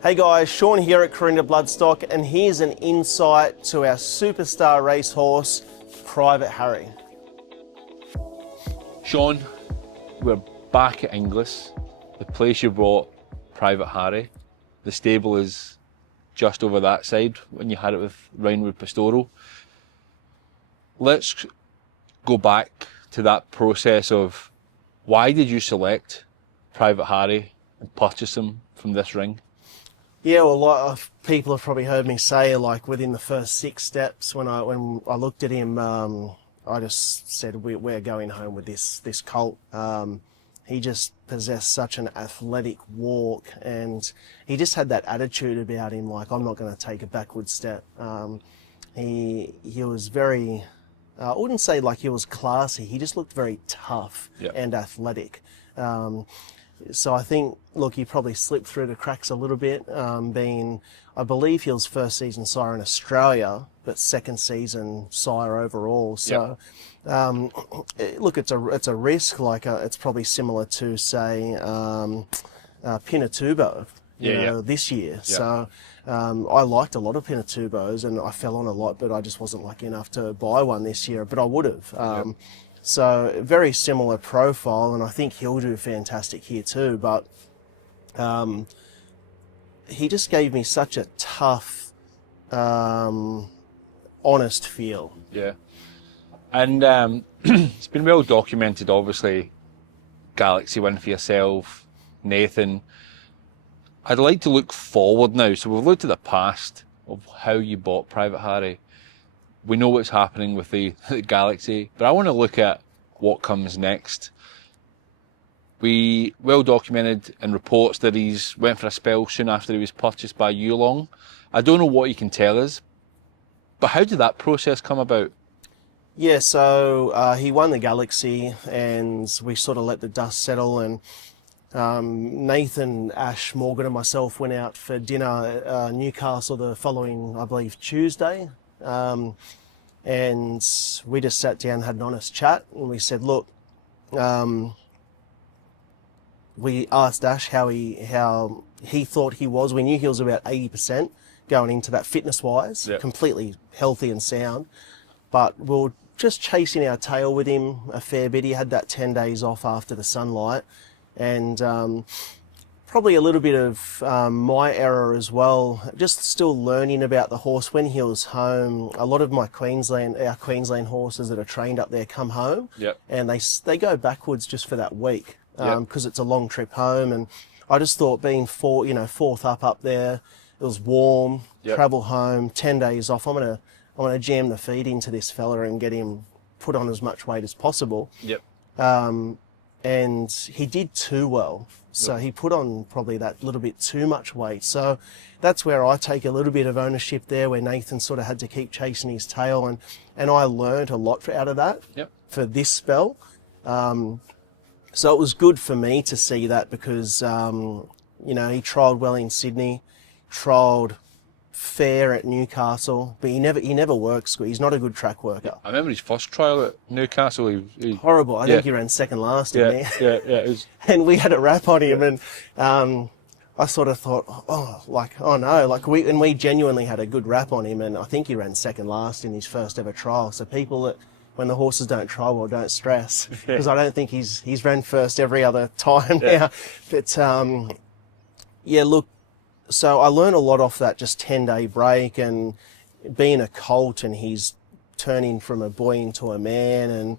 Hey guys, Sean here at Kurrinda Bloodstock, and here's an insight to our superstar racehorse, Private Harry. Sean, we're back at Inglis, the place you brought Private Harry. The stable is just over that side when you had it with Roundwood Pastoral. Let's go back to that process of why did you select Private Harry and purchase him from this ring? Yeah, well, a lot of people have probably heard me say, like, within the first 6 steps, when I looked at him, I just said, we're going home with this colt. He just possessed such an athletic walk, and he just had that attitude about him, like, I'm not going to take a backward step. He was very, I wouldn't say like he was classy, he just looked very tough and athletic. So I think, look, he probably slipped through the cracks a little bit, I believe he was first season sire in Australia, but second season sire overall. So, look, it's a risk. Like it's probably similar to, say, Pinatubo, this year. Yeah. So I liked a lot of Pinatubos, and I fell on a lot, but I just wasn't lucky enough to buy one this year. But I would have. So very similar profile, and I think he'll do fantastic here too. But he just gave me such a tough, honest feel. Yeah, and it's been well documented, obviously. Galaxy win for yourself, Nathan. I'd like to look forward now. So we've looked at the past of how you bought Private Harry. We know what's happening with the Galaxy, but I want to look at what comes next. We well documented in reports that he's went for a spell soon after he was purchased by Yulong. I don't know what you can tell us, but how did that process come about? Yeah, so he won the Galaxy, and we sort of let the dust settle, and Nathan, Ash, Morgan and myself went out for dinner at Newcastle the following, I believe, Tuesday. And we just sat down, had an honest chat, and we said, look, we asked Ash how he thought he was. We knew he was about 80% going into that fitness-wise, completely healthy and sound. But we were just chasing our tail with him a fair bit. He had that 10 days off after the sunlight, and probably a little bit of my error as well, just still learning about the horse. When he was home, a lot of our Queensland horses that are trained up there come home, and they go backwards just for that week, because it's a long trip home. And I just thought, being fourth up there, it was warm, travel home, 10 days off, I'm gonna jam the feed into this fella and get him put on as much weight as possible. And he did too well. So he put on probably that little bit too much weight. So that's where I take a little bit of ownership there, where Nathan sort of had to keep chasing his tail. And I learned a lot out of that for this spell. So it was good for me to see that, because, he trialled well in Sydney, trialled fair at Newcastle, but he never works. He's not a good track worker. I remember his first trial at Newcastle. He horrible. I think he ran second last in there. It was... And we had a wrap on him, and I sort of thought, oh no, we genuinely had a good wrap on him, and I think he ran second last in his first ever trial. So people that, when the horses don't trial well, don't stress, because I don't think he's ran first every other time now. But look. So I learned a lot off that just 10-day break, and being a colt, and he's turning from a boy into a man, and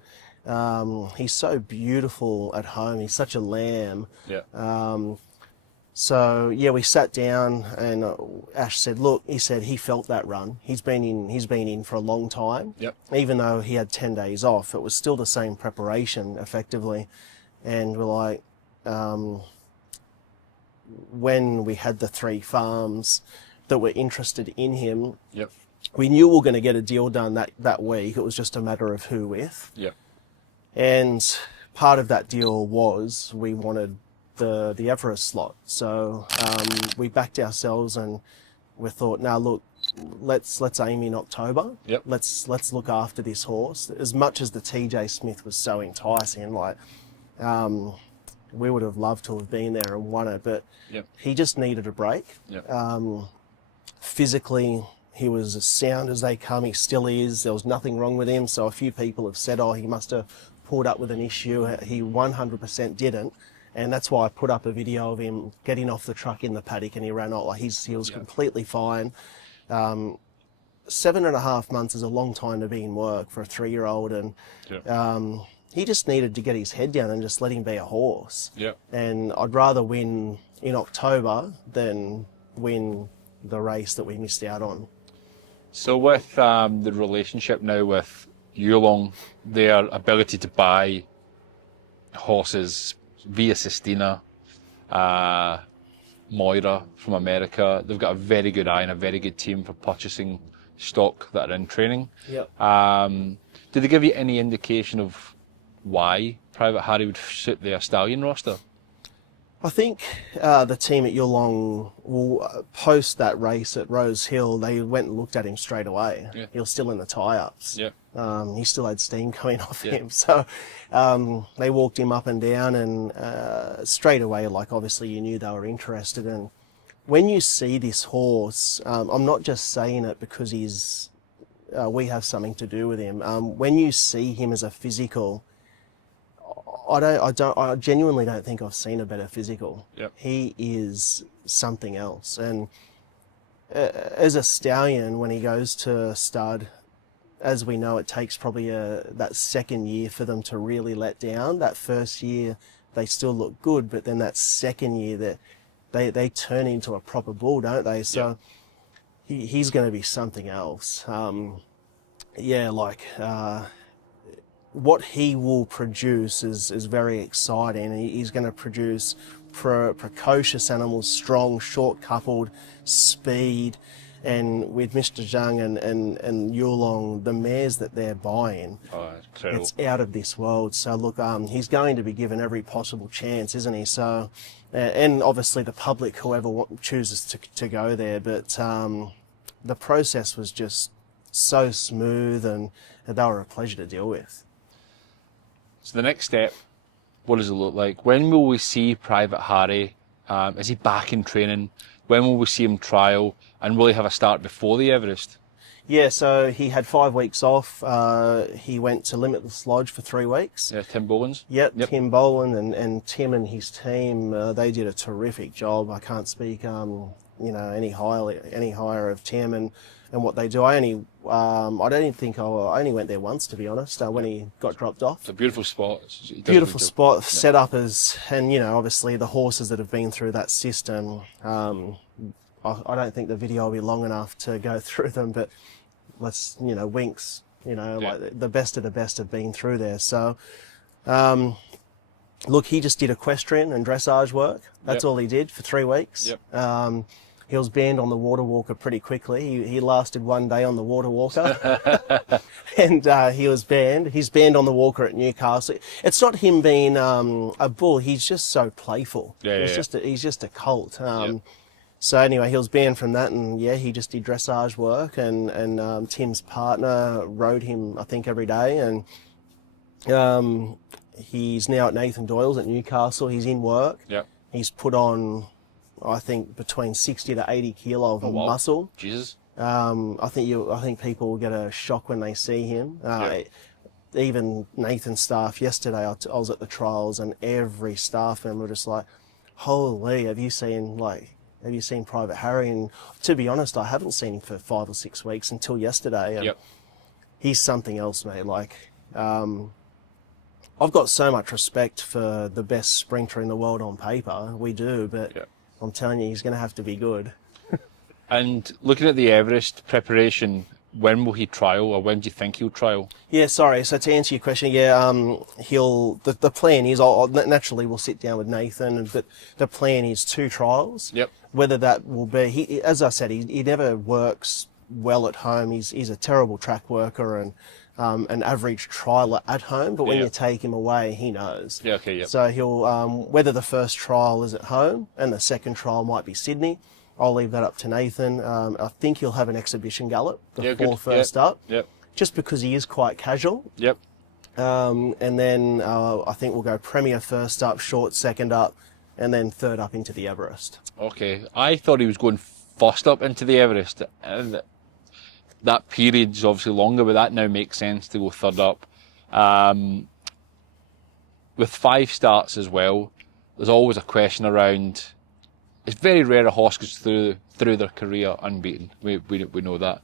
he's so beautiful at home. He's such a lamb. So we sat down, and Ash said, look, he said he felt that run. He's been in for a long time. Even though he had 10 days off, it was still the same preparation effectively. And we're like, when we had the 3 farms that were interested in him, we knew we were going to get a deal done that week. It was just a matter of who with. And part of that deal was we wanted the Everest slot. So we backed ourselves, and we thought, now look, let's aim in October. Let's look after this horse. As much as the TJ Smith was so enticing, we would have loved to have been there and won it, but Yep. he just needed a break. Yep. Physically, he was as sound as they come. He still is. There was nothing wrong with him. So a few people have said, oh, he must have pulled up with an issue. He 100% didn't. And that's why I put up a video of him getting off the truck in the paddock and he ran out. Like he was completely fine. 7.5 months is a long time to be in work for a 3-year-old. And he just needed to get his head down and just let him be a horse. Yep. And I'd rather win in October than win the race that we missed out on. So with the relationship now with Yulong, their ability to buy horses via Sistina, Moira from America, they've got a very good eye and a very good team for purchasing stock that are in training. Yep. Did they give you any indication of why Private Harry would suit their stallion roster? I think the team at Yulong will post that race at Rose Hill. They went and looked at him straight away. Yeah. He was still in the tie-ups. Yeah. He still had steam coming off him. So they walked him up and down and straight away, like obviously you knew they were interested. And when you see this horse, I'm not just saying it because we have something to do with him. When you see him as a physical, I genuinely don't think I've seen a better physical. Yep. He is something else. And as a stallion, when he goes to stud, as we know, it takes probably that second year for them to really let down. That first year, they still look good, but then that second year, they turn into a proper bull, don't they? So he's going to be something else. What he will produce is very exciting. He's going to produce precocious animals, strong, short-coupled, speed, and with Mr. Zhang and Yulong, the mares that they're buying, it's out of this world. So look, he's going to be given every possible chance, isn't he? So, and obviously the public, whoever chooses to go there, but the process was just so smooth and they were a pleasure to deal with. So the next step, what does it look like? When will we see Private Harry? Is he back in training? When will we see him trial? And will he have a start before the Everest? Yeah, so he had 5 weeks off. He went to Limitless Lodge for 3 weeks. Yeah, Tim Boland's. Yep. Tim Boland and Tim and his team, they did a terrific job. I can't speak, any higher of Tim and what they do. I only went there once, to be honest, when he got dropped off. It's a beautiful spot. Beautiful spot, set up as, and obviously the horses that have been through that system. I don't think the video will be long enough to go through them, but let's, Winks, like the best of the best have been through there. So, look, he just did equestrian and dressage work. That's all he did for 3 weeks. Yep. He was banned on the water walker pretty quickly. He lasted 1 day on the water walker and he was banned. He's banned on the walker at Newcastle. It's not him being a bull. He's just so playful. He's just a colt. So anyway, he was banned from that and he just did dressage work and Tim's partner rode him, I think, every day. And he's now at Nathan Doyle's at Newcastle. He's in work. Yep. He's put on, I think, between 60 to 80 kilo of muscle. Jesus. I think people will get a shock when they see him. Even Nathan's staff yesterday, I was at the trials and every staff member was just like, holy, have you seen Private Harry? And to be honest, I haven't seen him for 5 or 6 weeks until yesterday. And he's something else, mate. I've got so much respect for the best sprinter in the world on paper. We do, but I'm telling you, he's going to have to be good. And looking at the Everest preparation, when will he trial, or when do you think he'll trial? Yeah, sorry. So to answer your question, the plan is, naturally we'll sit down with Nathan, but the plan is 2 trials. Yep. Whether that will be, as I said, he never works well at home. He's a terrible track worker and an average trialer at home, but when you take him away, he knows. Yeah, okay, yeah. So he'll, whether the first trial is at home and the second trial might be Sydney, I'll leave that up to Nathan. I think he'll have an exhibition gallop before first up. Yep. Just because he is quite casual. Yep. And then I think we'll go Premier first up, Short second up, and then third up into the Everest. Okay, I thought he was going first up into the Everest. And that period's obviously longer, but that now makes sense to go third up. With 5 starts as well, there's always a question around. It's very rare a horse goes through their career unbeaten. We know that.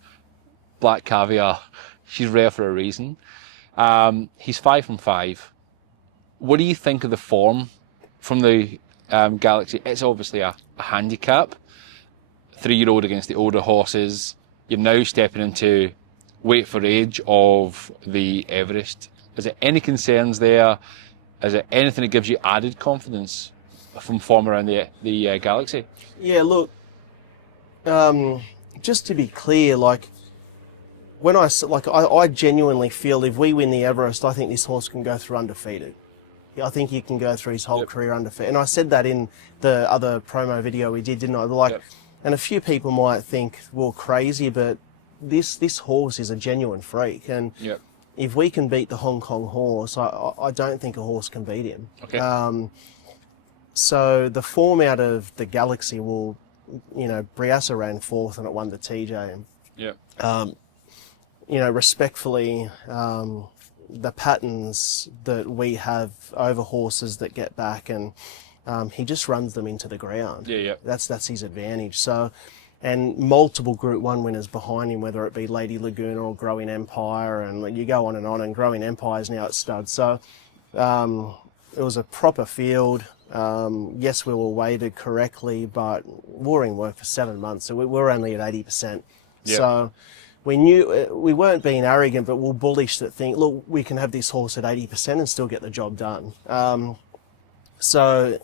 Black Caviar, she's rare for a reason. He's 5 from 5. What do you think of the form from the Galaxy? It's obviously a handicap. 3-year-old against the older horses. You're now stepping into weight for age of the Everest. Is there any concerns there? Is there anything that gives you added confidence from form around the Galaxy? Yeah, look, just to be clear, like, I genuinely feel if we win the Everest, I think this horse can go through undefeated. I think he can go through his whole career undefeated. And I said that in the other promo video we did, didn't I? Like, and a few people might think, well, crazy, but this horse is a genuine freak. And if we can beat the Hong Kong horse, I don't think a horse can beat him. Okay. So the form out of the Galaxy will, Briassa ran 4th and it won the TJ. Respectfully, the patterns that we have over horses that get back, and he just runs them into the ground. That's his advantage. So, and multiple Group 1 winners behind him, whether it be Lady Laguna or Growing Empire, and you go on, and Growing Empire is now at stud. So it was a proper field. Yes, we were weighted correctly, but we were in work for 7 months, so we were only at 80%. So we knew we weren't being arrogant, but we were bullish that think, look, we can have this horse at 80% and still get the job done. So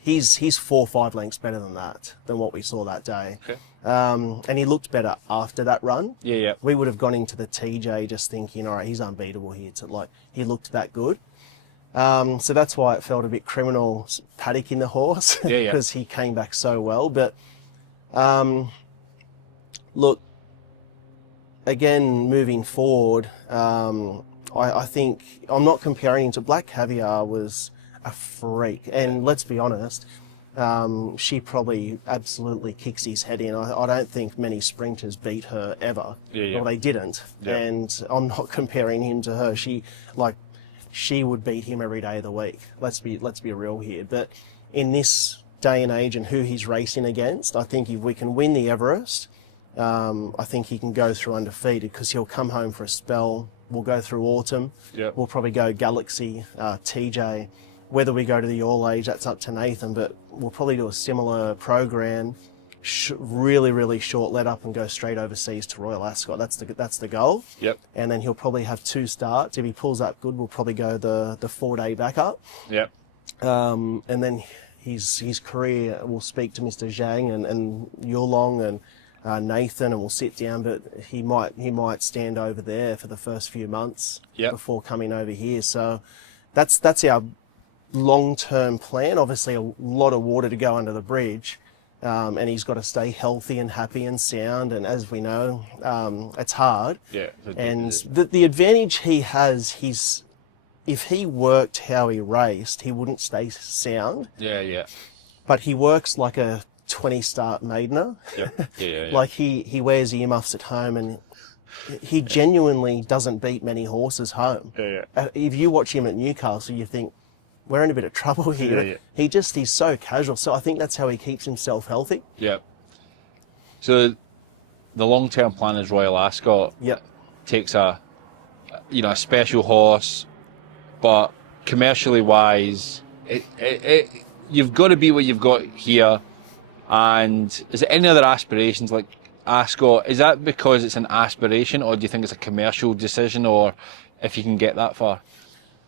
he's 4 or 5 lengths better than what we saw that day. Okay. And he looked better after that run. We would have gone into the TJ just thinking, all right, he's unbeatable here. He looked that good. So that's why it felt a bit criminal paddocking the horse, because he came back so well. But look, again, moving forward, I think I'm not comparing him to Black Caviar. Was a freak, and let's be honest, she probably absolutely kicks his head in. I don't think many sprinters beat her ever. Well, they didn't, and I'm not comparing him to her. She would beat him every day of the week. Let's be real here. But in this day and age and who he's racing against, I think if we can win the Everest, I think he can go through undefeated, because he'll come home for a spell. We'll go through autumn. We'll probably go Galaxy, TJ. Whether we go to the All Age, that's up to Nathan, but we'll probably do a similar program, really, really short let up and go straight overseas to Royal Ascot. That's the goal. And then he'll probably have 2 starts. If he pulls up good, we'll probably go the 4-day backup. And then his career, we'll speak to Mr. Zhang and Yulong and Nathan, and we'll sit down, but he might stand over there for the first few months before coming over here. So that's our long-term plan. Obviously a lot of water to go under the bridge, and he's got to stay healthy and happy and sound, and as we know, it's hard. And the advantage he has, if he worked how he raced, he wouldn't stay sound. But he works like a 20-start maidener. Like he wears earmuffs at home, and he genuinely doesn't beat many horses home. If you watch him at Newcastle, you think, we're in a bit of trouble here. He's so casual. So I think that's how he keeps himself healthy. So the long-term plan is Royal Ascot. Takes a special horse, but commercially wise, you've got to be what you've got here. And is there any other aspirations like Ascot? Is that because it's an aspiration, or do you think it's a commercial decision, or if you can get that far?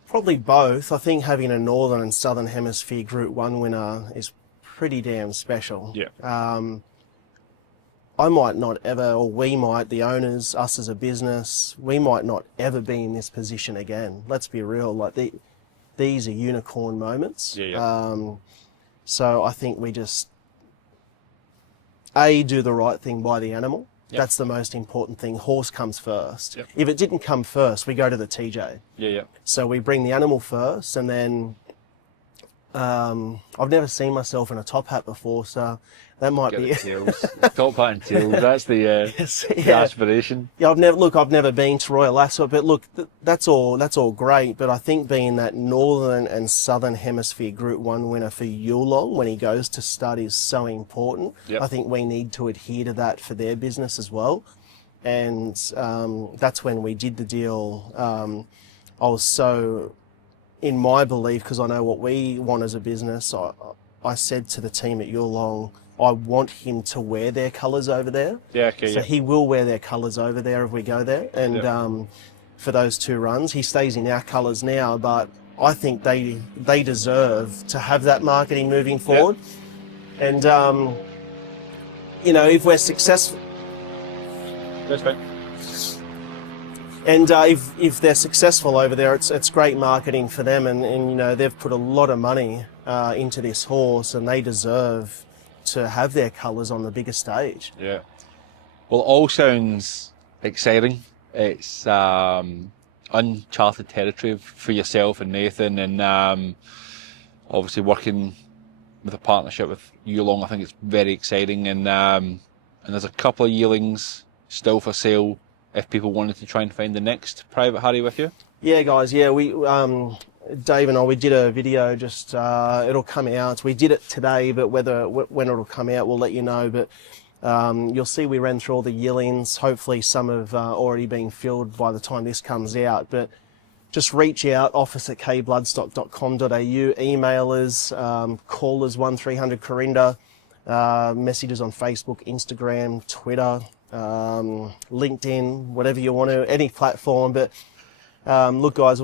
Probably both. I think having a Northern and Southern Hemisphere Group 1 winner is pretty damn special. I might not ever, or we might, the owners, us as a business, we might not ever be in this position again. Let's be real. Like these are unicorn moments. So I think we just do the right thing by the animal. That's the most important thing. Horse comes first. Yep. If it didn't come first, we go to the TJ. Yeah. So we bring the animal first, and then I've never seen myself in a top hat before, so that might be it. Top hat and tails. That's the, the aspiration. Yeah, I've never been to Royal Ascot, but look, that's all great. But I think being that northern and southern hemisphere Group 1 winner for Yulong when he goes to stud is so important. Yep. I think we need to adhere to that for their business as well. And that's when we did the deal. I was so, in my belief, because I know what we want as a business, I said to the team at Yulong, I want him to wear their colours over there. Yeah, okay. So he will wear their colours over there if we go there. And for those 2 runs, he stays in our colours now, but I think they deserve to have that marketing moving forward. And, you know, if we're successful... That's fine. And if they're successful over there, it's great marketing for them, and you know, they've put a lot of money into this horse, and they deserve to have their colours on the bigger stage. Yeah. Well, it all sounds exciting. It's uncharted territory for yourself and Nathan, and obviously working with a partnership with Yulong, I think it's very exciting, and there's a couple of yearlings still for sale if people wanted to try and find the next private Harry with you. Yeah, guys, yeah, we Dave and I, we did a video, just it'll come out. We did it today, but when it'll come out, we'll let you know. But you'll see we ran through all the yearlings. Hopefully some have already been filled by the time this comes out. But just reach out, office@kbloodstock.com.au, email us, call us 1300 Kurrinda, messages on Facebook, Instagram, Twitter, LinkedIn, whatever you want to, any platform. But look, guys,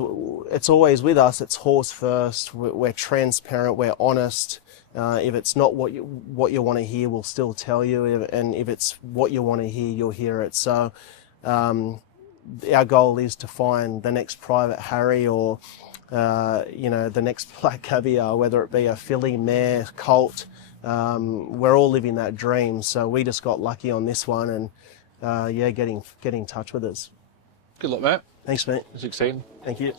it's always with us. It's horse first. We're transparent. We're honest. If it's not what you want to hear, we'll still tell you. And if it's what you want to hear, you'll hear it. So our goal is to find the next private Harry, or you know, the next black caviar, whether it be a filly, mare, colt. We're all living that dream. So we just got lucky on this one, and yeah, get in touch with us. Good luck, mate. Thanks, mate. It's exciting. Thank you.